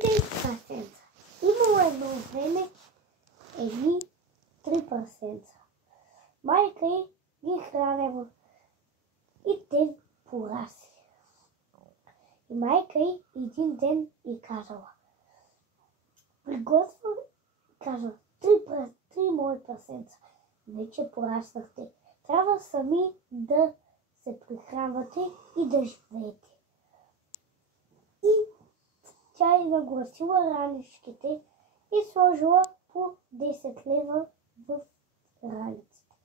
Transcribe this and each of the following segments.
Трите прасенца. Имало едно време едни 3 прасенца. Майка й ги хранела и те порасли. И майка й един ден й казала: приготвя, казва, три мои прасенца. Вече пораснахте. Трябва сами да се прихранвате и да живеете. И тя й нагласила раничките и сложила по 10 лева в раниците.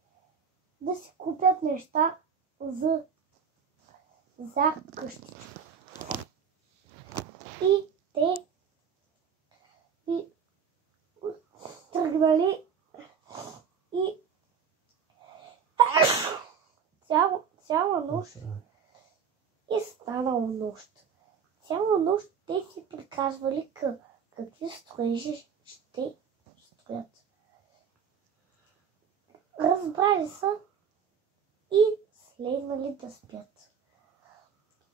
Да си купят неща за къщичка. И те тръгнали и цяла нощ и станала нощ. Цяла нощ те си приказвали какви строежи ще строят. Разбрали са и слегнали да спят.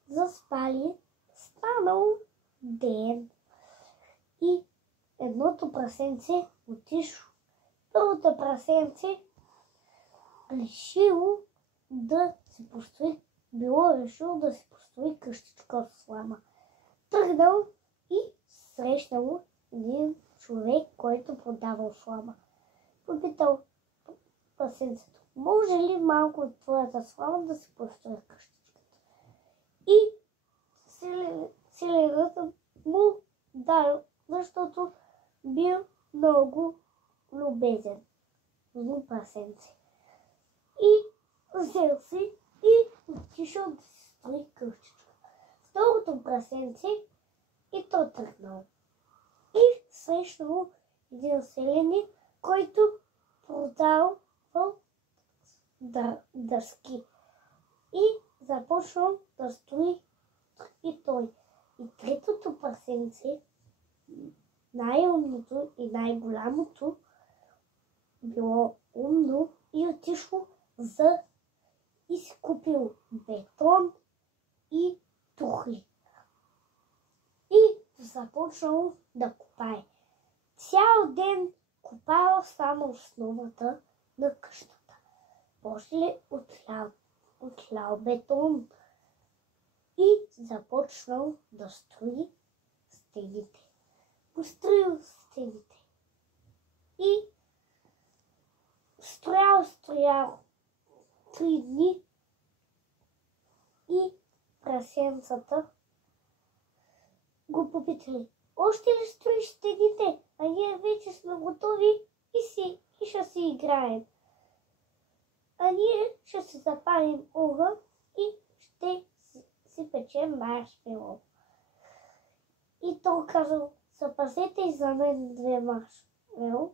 Заспали, станал ден и едното прасенце отишло. Първото прасенце решило да се построи, решило да се построи къщичка от слама. Тръгнал и срещнал един човек, който продавал слама. Попитал прасенцето: може ли малко от твоята слама да се построи къщичката? И селената му дал, защото бил много любезен. Зло прасенце. И взел си и отишъл да се строи къщичка. Второто прасенце и то тръгнал. И срещнал един селянин, който продал дъски. И започнал да строи и той. И третото прасенце, най-умното и най-голямото, било умно и отишло и си купил бетон и тухли. И започнал да копае. Цял ден копаял само основата на къщата. После отлял бетон и започнал да строи стените. Построил стените. И строял 3 дни и прасенцата го попитали: още ли строиш стените? А ние вече сме готови и ще си играем. А ние ще се запалим огън и ще си печем маршмело. И той казал: запазете и за мен 2 маршмело.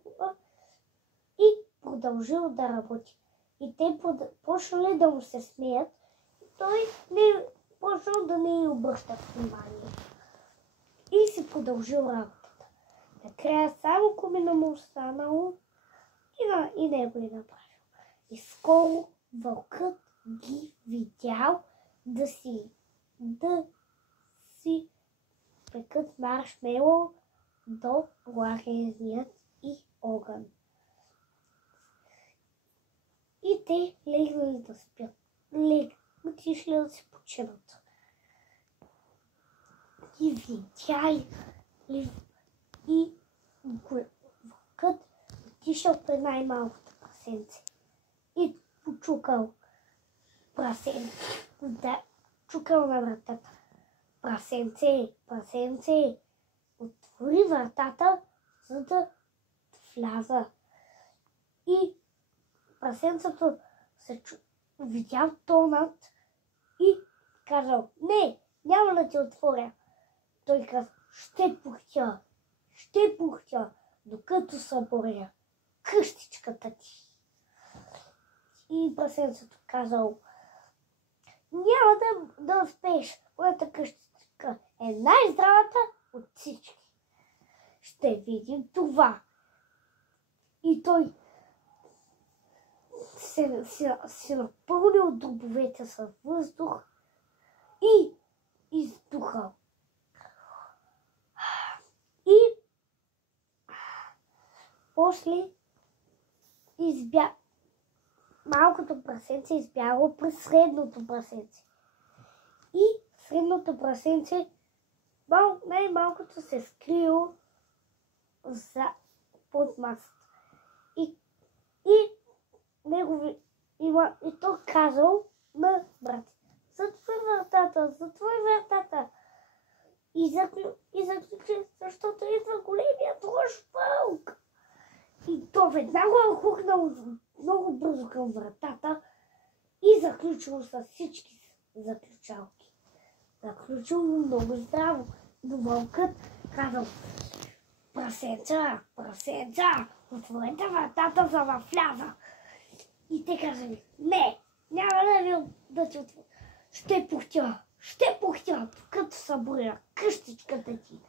И продължил да работи. И те почнали да му се смеят. И той почнал да не й обръща внимание. И си продължил работата. Накрая само комина му останало и него и направил. И скоро вълкът ги видял да си пекат маршмело до лагерният и огън. И те легнали да спят. Отишли да се починат. И видяли и вълкът отишъл при най-малкото прасенце и почукал чукал на вратата. Прасенце, отвори вратата, за да вляза. И прасенцето се видял тонат и казал: не, няма да ти отворя. Той каза: ще пухтя, докато съборя къщичката ти. И прасенцето казал: няма да успееш, моята къщичка е най-здравата от всички. Ще видим това. И той се напълнил дробовете с въздух и издухал. после малкото прасенце избягало през средното прасенце. И средното прасенце най-малкото се скрило под масата. И то казал на брат: затвори вратата. И заключи, защото идва големият лош вълк. И то веднага хухнал много бързо към вратата и заключил с всички заключалки. Заключил много здраво, но вълкът казал: прасенца, отворете вратата, за да вляза. И те казали: не, няма да ти отворя. Ще пухтя, като съборя къщичката ти.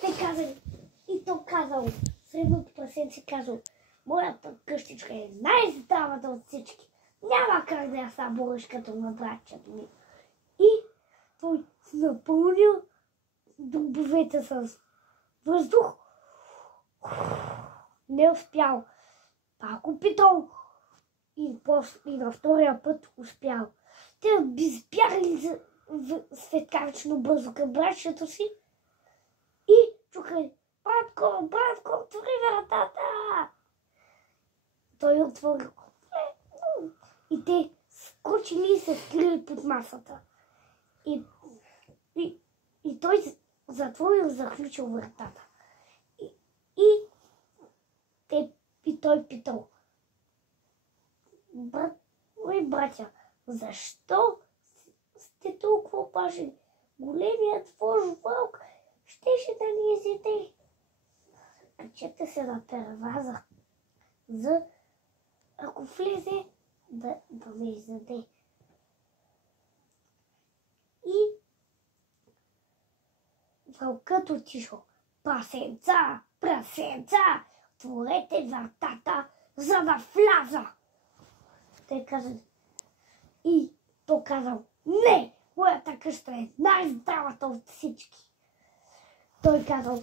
Те казали, и то казал, средното прасенце казал: моята къщичка е най-здравата от всички. Няма как да я събориш като на братчето ми. И той се напълнил дубовете с въздух. Не успял. Пак опитал. И на втория път успял. Те избягали светкавично бързо към братчето си и чукали: братко, отвори вратата! Той отворил. И те скочили и се скрили под масата. И той затворил, заключил вратата. И той питал: братя, защо сте толкова опашени? Големият вож вълк щеше да ни изяде. Качете се на перваза, ако влезе, да ме изяде. И вълкът отишъл: прасенца, отворете вратата, за да вляза. Те казали. И то казал: не, моята къща е най-здравата от всички. Той казал: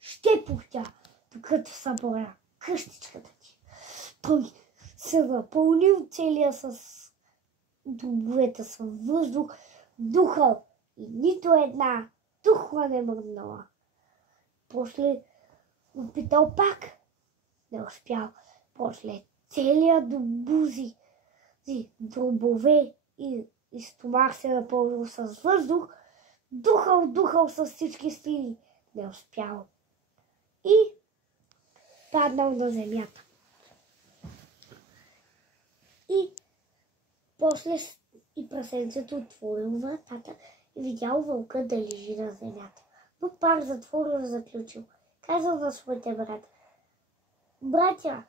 ще пухтя, докато съборя къщичката ти. Той се напълнил целия с дубовете с въздух, духал и нито една тухла не мръднала. После опитал пак, не успял. После целият бузи, дробове и стомах се напълнил с въздух, духал с всички сили, не успял. И паднал на земята. И после и прасенцето отворил вратата и видял вълка да лежи на земята. Но пак затворил и заключил. Казал на своите братя,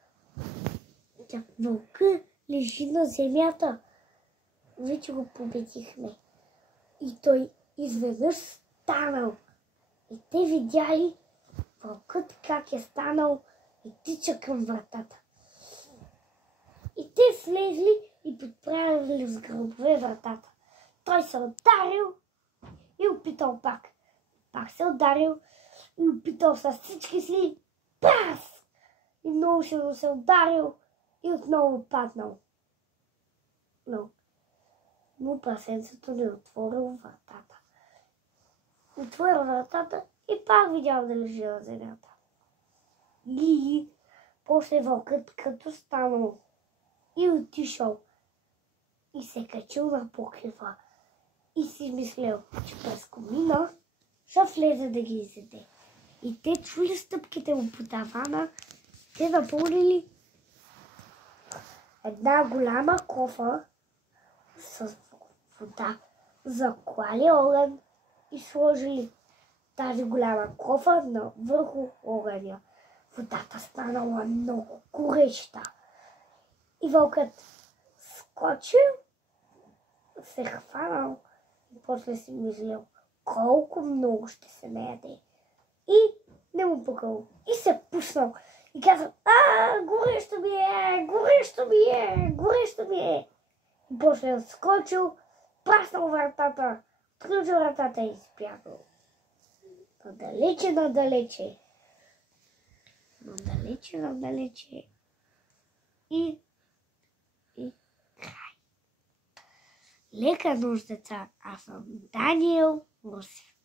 вълка лежи на земята. Вече го победихме. И той изведнъж станал. И те видяли вълкът как е станал и тича към вратата. И те слезли и подправили с гробове вратата. Той се ударил и опитал пак. Пак се ударил и опитал с всички си. Пас! И много силно се ударил и отново паднал. Но прасенцето не отворил вратата. Отворил вратата и пак видял да лежи на земята. И после вълкът като станал и отишъл и се качил на покрива и си мислил, че през комина ще влезе да ги изяде. И те чули стъпките му по тавана, те напълнили една голяма кофа с вода, заклали огън и сложили тази голяма кофа върху огъня. Водата станала много гореща. И вълкът скочил, се хванал и после си мислил колко много ще се наеде. И не му пукал. И се пуснал. И казал: горещо ми е. И после скочил, праснал вратата, отключил вратата и избягал. Надалече. но далече. И край. Лека нощ, деца. Аз съм Даниел Русев.